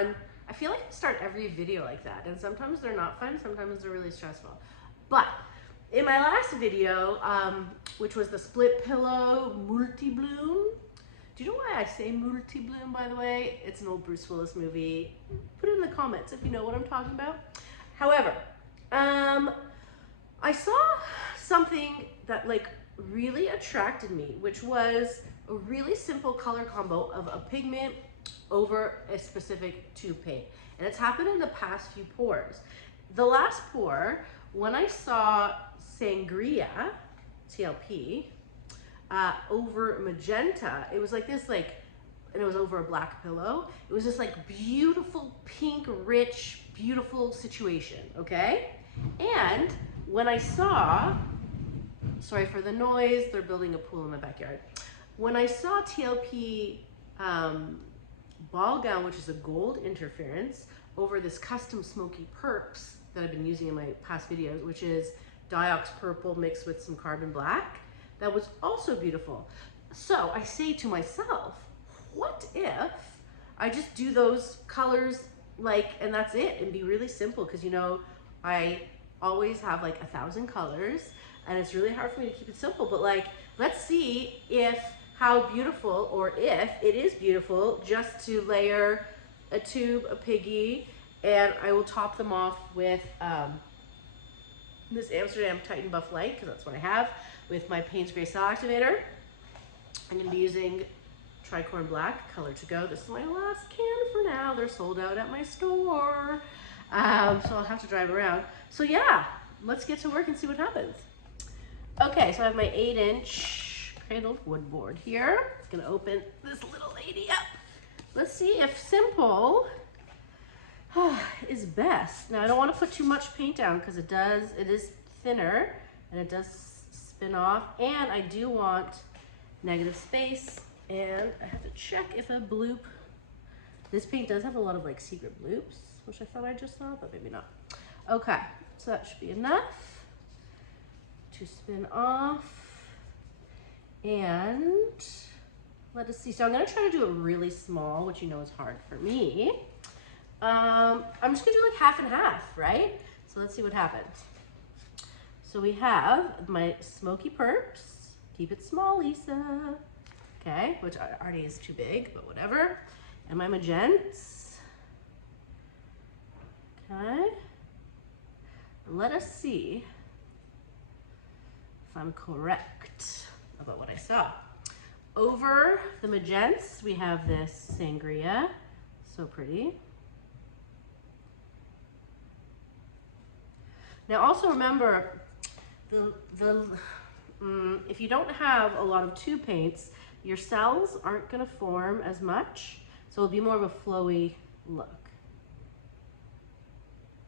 fun. I feel like I start every video like that, and sometimes they're not fun, sometimes they're really stressful. But in my last video, which was the split pillow multi-bloom, do you know why I say multi-bloom, by the way? It's an old Bruce Willis movie. Put it in the comments if you know what I'm talking about. However, I saw something that like really attracted me, which was a really simple color combo of a pigment over a specific tube paint. And it's happened in the past few pours. The last pour, when I saw Sangria, TLP, over magenta, it was like this, like, and it was over a black pillow. It was this like beautiful, pink, rich, beautiful situation, okay? And when I saw, sorry for the noise, they're building a pool in my backyard. When I saw TLP ball gown, which is a gold interference, over this custom smoky perps that I've been using in my past videos, which is Diox purple mixed with some carbon black, that was also beautiful. So I say to myself, what if I just do those colors like, and that's it, and be really simple, because you know, I always have like 1,000 colors and it's really hard for me to keep it simple, but like, let's see if how beautiful, or if it is beautiful, just to layer a tube, a piggy, and I will top them off with this Amsterdam Titan Buff Light, because that's what I have, with my Payne's Gray Cell Activator. I'm going to be using Tricorn Black, color to go. This is my last can for now. They're sold out at my store, so I'll have to drive around. So yeah, let's get to work and see what happens. Okay, so I have my 8-inch cradled wood board here. It's gonna open this little lady up. Let's see if simple is best. Now I don't want to put too much paint down because it is thinner and it does spin off, and I do want negative space, and I have to check if a bloop. This paint does have a lot of like secret bloops, which I thought I just saw, but maybe not. Okay, so that should be enough to spin off. And let us see. So I'm going to try to do it really small, which you know is hard for me. I'm just going to do like half and half, right? So let's see what happens. So we have my smoky perps. Keep it small, Lisa. Okay, which already is too big, but whatever. And my magents. Okay. And let us see if I'm correct about what I saw. Over the magents, we have this Sangria, so pretty. Now also remember, if you don't have a lot of tube paints, your cells aren't gonna form as much, so it'll be more of a flowy look.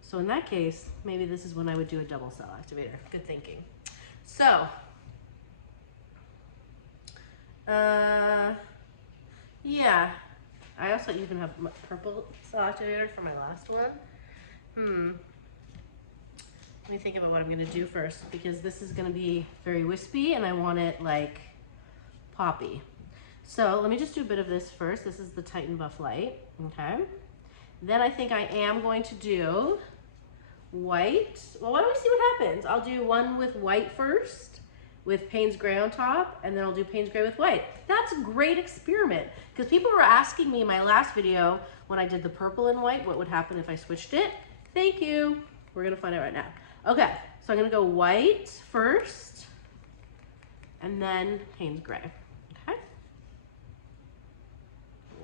So in that case, maybe this is when I would do a double cell activator. Good thinking. So, yeah, I also even have purple cell activator for my last one. Let me think about what I'm gonna do first, because this is gonna be very wispy and I want it like poppy. So let me just do a bit of this first. This is the Titan Buff Light, okay? Then I think I am going to do white. Well, why don't we see what happens? I'll do one with white first, with Payne's Gray on top, and then I'll do Payne's Gray with white. That's a great experiment, because people were asking me in my last video when I did the purple and white, what would happen if I switched it? Thank you. We're gonna find out right now. Okay, so I'm gonna go white first, and then Payne's Gray, okay?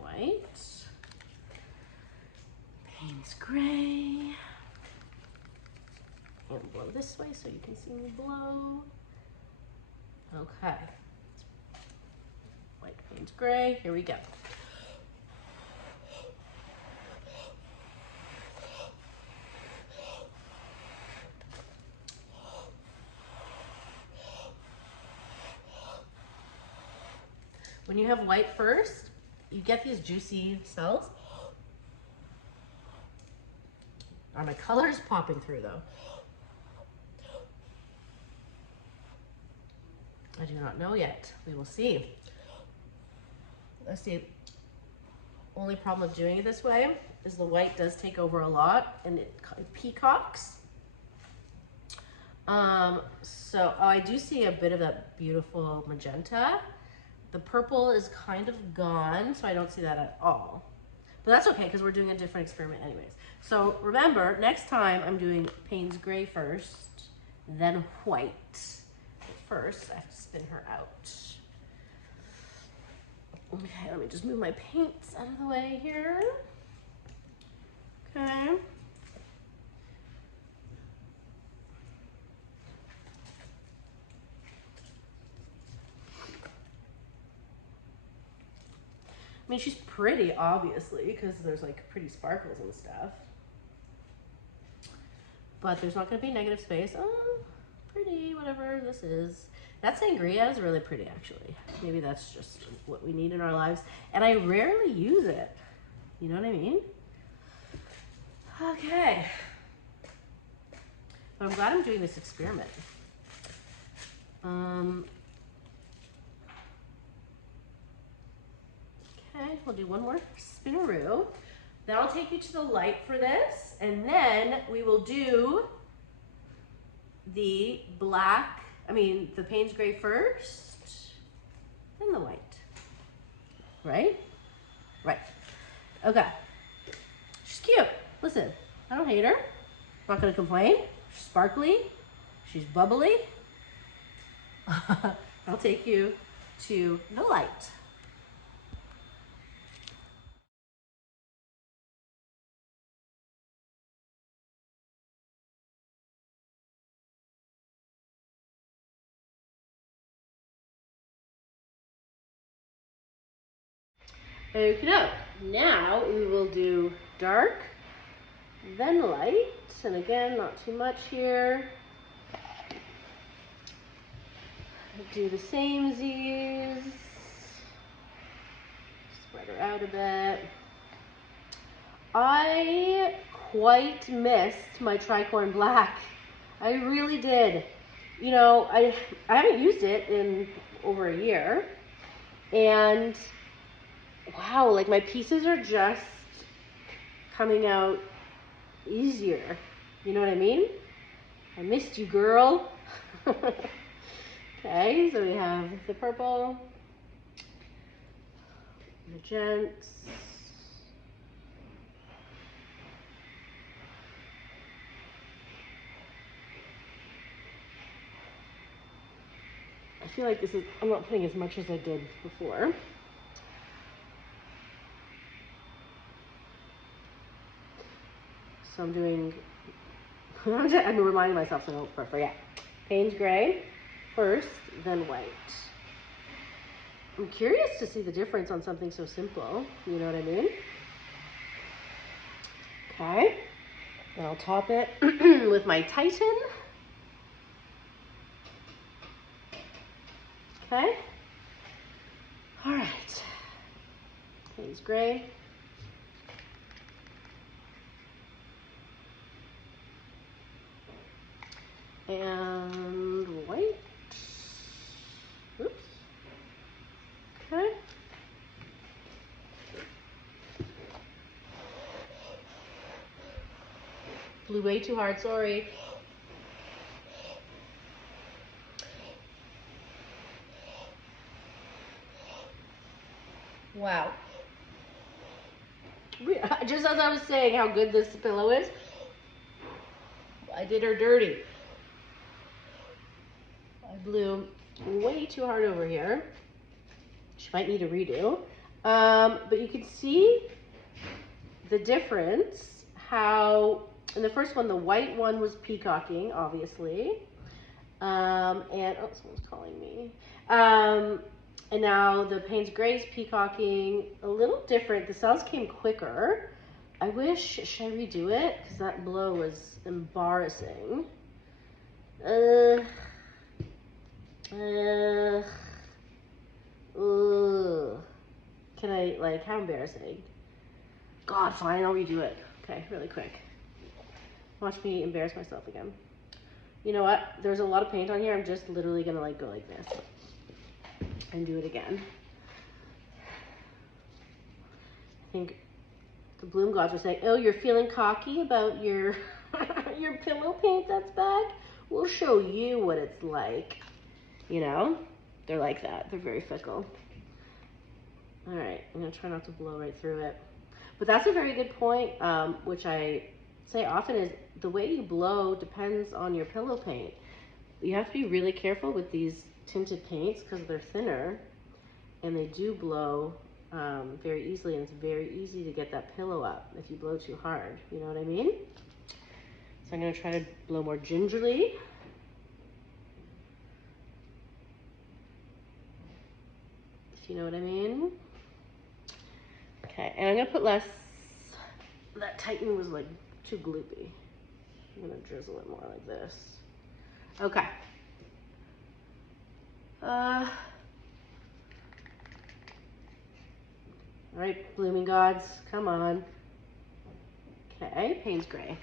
White, Payne's Gray, and blow this way so you can see me blow. Okay, white Payne's Gray, here we go. When you have white first, you get these juicy cells. Are my colors popping through though? I do not know yet. We will see. Let's see. Only problem with doing it this way is the white does take over a lot and it peacocks. So I do see a bit of that beautiful magenta. The purple is kind of gone, so I don't see that at all. But that's okay, because we're doing a different experiment anyways. So remember, next time I'm doing Payne's Gray first, then white. But first, I have to spin her out. Okay, let me just move my paints out of the way here. Okay. I mean, she's pretty, obviously, because there's like pretty sparkles and stuff. But there's not going to be negative space. Oh, pretty, whatever this is. That sangria is really pretty, actually. Maybe that's just what we need in our lives. And I rarely use it. You know what I mean? Okay. But I'm glad I'm doing this experiment. Okay, we'll do one more spinaroo. Then I'll take you to the light for this, and then we will do the the Payne's Gray first, then the white. Right? Right. Okay. She's cute. Listen, I don't hate her. I'm not gonna complain. She's sparkly. She's bubbly. I'll take you to the light. Okay, now we will do dark, then light, and again, not too much here. Do the same Z's, spread her out a bit. I quite missed my tricorn black. I really did. You know, I haven't used it in over a year, and wow, like my pieces are just coming out easier. You know what I mean? I missed you, girl. Okay, so we have the purple, magents, I feel like I'm not putting as much as I did before. So I'm doing, I'm reminding myself so I don't forget. Payne's Gray first, then white. I'm curious to see the difference on something so simple. You know what I mean? Okay. Then I'll top it with my Titan. Okay. All right. Payne's Gray. And white. Oops. Okay. Blew way too hard, sorry. Wow. Just as I was saying how good this pillow is, I did her dirty. I blew way too hard over here. She might need a redo. But you can see the difference, how in the first one, the white one was peacocking, obviously. And, oh, someone's calling me. And now the Payne's Gray's peacocking, a little different. The cells came quicker. I wish, should I redo it? Because that blow was embarrassing. Can I, like, how embarrassing. God, fine, I'll redo it. Okay, really quick. Watch me embarrass myself again. You know what? There's a lot of paint on here. I'm just literally gonna like go like this and do it again. I think the Bloom Gods are saying, oh, you're feeling cocky about your, your pillow paint that's back? We'll show you what it's like. You know, they're like that. They're very fickle. All right, I'm gonna try not to blow right through it. But that's a very good point, which I say often, is the way you blow depends on your pillow paint. You have to be really careful with these tinted paints because they're thinner and they do blow very easily, and it's very easy to get that pillow up if you blow too hard. You know what I mean? So I'm gonna try to blow more gingerly. If you know what I mean. Okay, and I'm gonna put less. That Titan was like too gloopy. I'm gonna drizzle it more like this. Okay. All right, Blooming Gods, come on. Okay, Payne's Gray.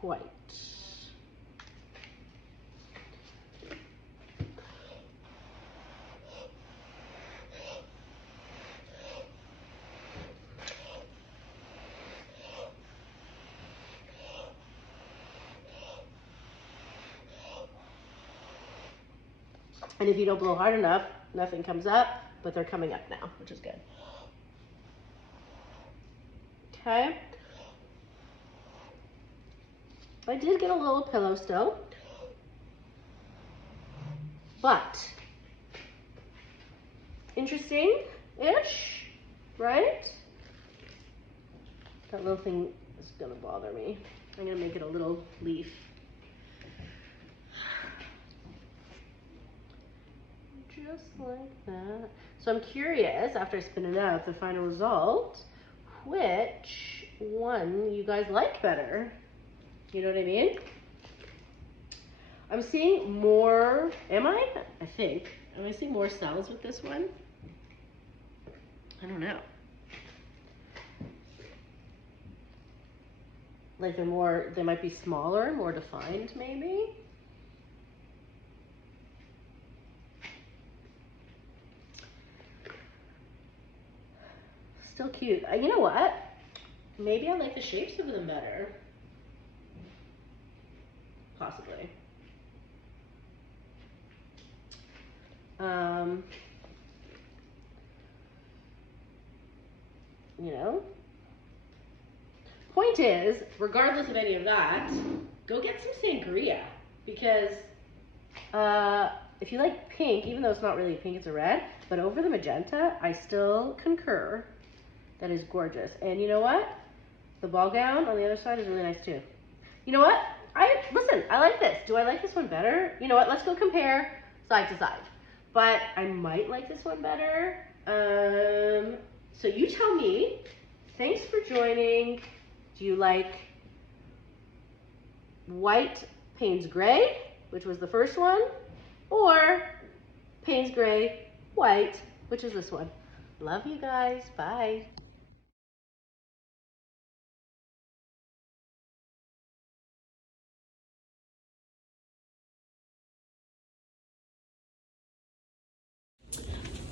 White. And if you don't blow hard enough, nothing comes up, but they're coming up now, which is good. Okay. I did get a little pillow still, but interesting-ish, right? That little thing is gonna bother me. I'm gonna make it a little leaf. Just like that. So I'm curious, after I spin it out, the final result, which one you guys like better? You know what I mean? I'm seeing more, am I seeing more cells with this one? I don't know. Like they might be smaller, more defined maybe? Still cute. You know what? Maybe I like the shapes of them better. Possibly. You know? Point is, regardless of any of that, go get some sangria. Because if you like pink, even though it's not really pink, it's a red, but over the magenta, I still concur. That is gorgeous. And you know what? The ball gown on the other side is really nice too. You know what? Listen, I like this. Do I like this one better? You know what? Let's go compare side to side. But I might like this one better. So you tell me. Thanks for joining. Do you like white Payne's Gray, which was the first one, or Payne's Gray white, which is this one? Love you guys. Bye.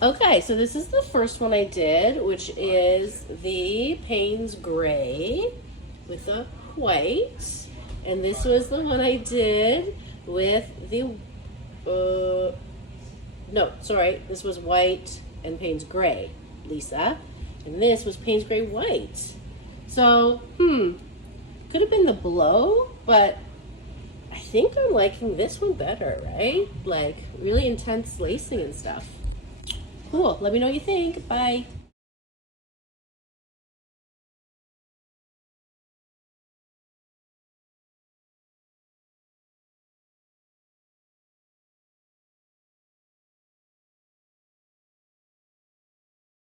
Okay, so this is the first one I did, which is the Payne's Gray with the white. And this was the one I did with the, no, sorry, this was white and Payne's Gray, Lisa. And this was Payne's Gray white. So, could have been the blow, but I think I'm liking this one better, right? Like really intense lacing and stuff. Cool, let me know what you think. Bye.